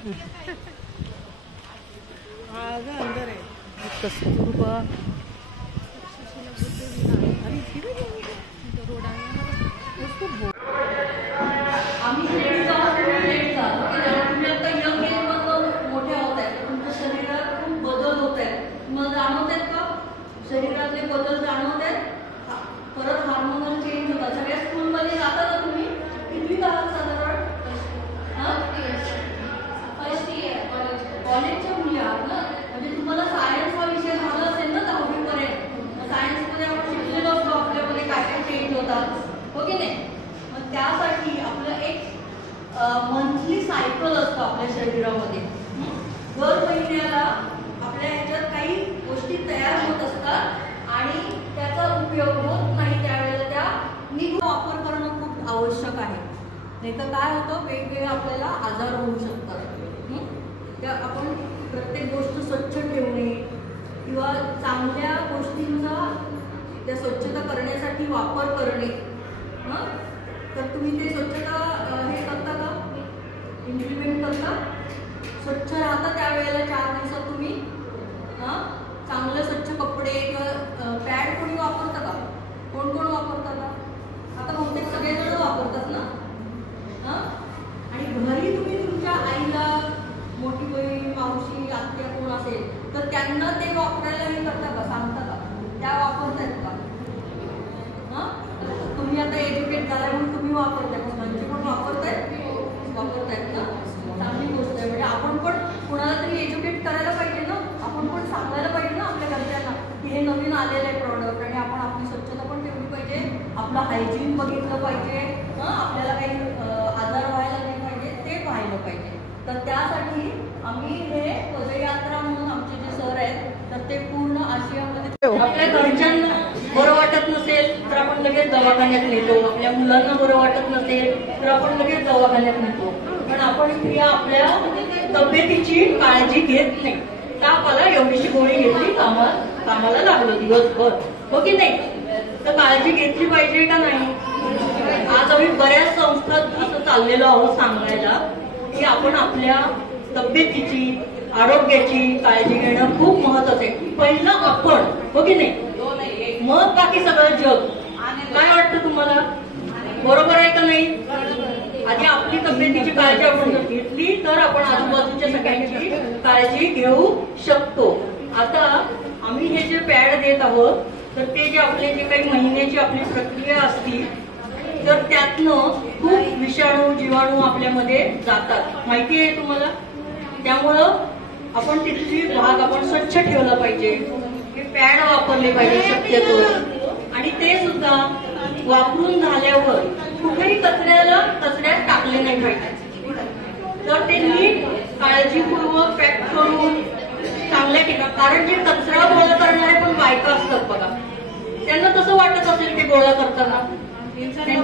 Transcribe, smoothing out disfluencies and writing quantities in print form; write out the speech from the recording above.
अंदर है कस्तुरबा शरीरातले बदल जाणवत आहेत. परत हार्मोनल चेंज होतात. सगळ्या स्कूलमध्ये जाता का तुम्ही? किती आहात साधारण? फर्स्ट इयर कॉलेजच्या मुली आहात ना. म्हणजे तुम्हाला सायन्स हा विषय झाला असेल ना 10वी पर्यंत. सायन्समध्ये आपण शिकलेलो असतो आपल्यामध्ये काय काय चेंज होतात, हो की नाही? मग त्यासाठी आपलं एक मंथली सायकल असतं आपल्या शरीरामध्ये. दर महिन्याला आपल्या ह्याच्यात काही गोष्टी तयार होत असतात आणि त्याचा उपयोग होत नाही त्यावेळेला त्या नीट वापर करणं खूप आवश्यक आहे. नाही तर काय होतं, वेगवेगळे आपल्याला आजार होऊ शकतात. त्या आपण प्रत्येक गोष्ट स्वच्छ ठेवणे किंवा चांगल्या गोष्टींचा त्या स्वच्छता करण्यासाठी वापर करणे. तर तुम्ही ते स्वच्छता हे करता का, इम्प्लिमेंट करता? स्वच्छ राहता त्यावेळेला 4 दिवसात तुम्ही चांगले स्वच्छ कपडे किंवा पॅड कोणी वापरतं का? कोण कोण वापरतात का? आता बहुतेक सगळेजण वापरतात ना. आणि घरी तुम्ही तुमच्या आईला, मोठी बहीण, मावशी, आत्या कोण असेल तर त्यांना ते वापरायला हे करता का, सांगता का? त्या वापरतायत का? तुम्ही आता एज्युकेट झालाय म्हणून तुम्ही वापरताय, म्हणजे पण वापरतायत ना. चांगली गोष्ट आहे. म्हणजे आपण पण कुणाला तरी एज्युकेट करायला पाहिजे ना. आपण पण सांगायला पाहिजे ना आपल्या घरच्यांना की हे नवीन आलेलं आहे प्रॉडक्ट आणि आपण आपली स्वच्छता पण ठेवली पाहिजे, आपलं हायजीन बघितलं पाहिजे, आपल्याला काही आजार व्हायला नाही पाहिजे ते पाहिलं पाहिजे. तर त्यासाठी आम्ही हे पदयात्रा म्हणून आमचे जे सर आहेत तर ते पूर्ण आशियामध्ये आपल्या घरच्यांना बरं वाटत नसेल तर आपण लगेच दवाखान्यात नेतो. आपल्या मुलांना बरं वाटत नसेल तर आपण लगेच दवाखान्यात नेतो. पण आपण स्त्रिया आपल्या तब्येतीची काळजी घेत नाही. तापाला एवढीशी गोळी घेतली, कामाला लागलो दिवसभर, हो की नाही? तर काळजी घेतली पाहिजे का नाही? आज आम्ही बऱ्याच संस्थात असं चाललेलो आहोत सांगायला की आपण आपल्या तब्येतीची, आरोग्याची काळजी घेणं खूप महत्वाचं आहे. पहिलं आपण, हो की नाही? मग बाकी सगळं जग. काय वाटतं तुम्हाला? बरोबर आहे का नाही? आधी आपली तब्येतीची काळजी आपण जर घेतली तर आपण आजूबाजूच्या सगळ्यांची काळजी घेऊ शकतो. आता आम्ही हे जे पॅड देत आहोत तर ते जे आपले जे काही महिन्याची आपली प्रक्रिया असती तर त्यातनं खूप विषाणू, जीवाणू आपल्यामध्ये जातात, माहिती आहे तुम्हाला? त्यामुळं आपण तिथली भाग आपण स्वच्छ ठेवला पाहिजे. हे पॅड वापरले पाहिजे शक्यतो. आणि ते सुद्धा वापरून झाल्यावर कुठेही कचऱ्यात टाकले नाही पाहिजे. तर ते नीट काळजीपूर्वक पॅक करून चांगल्या ठिकाणी, कारण जे कचरा गोळा करणारे पण बायका असतात बघा, त्यांना तसं वाटत असेल ते गोळा करताना, त्यांनी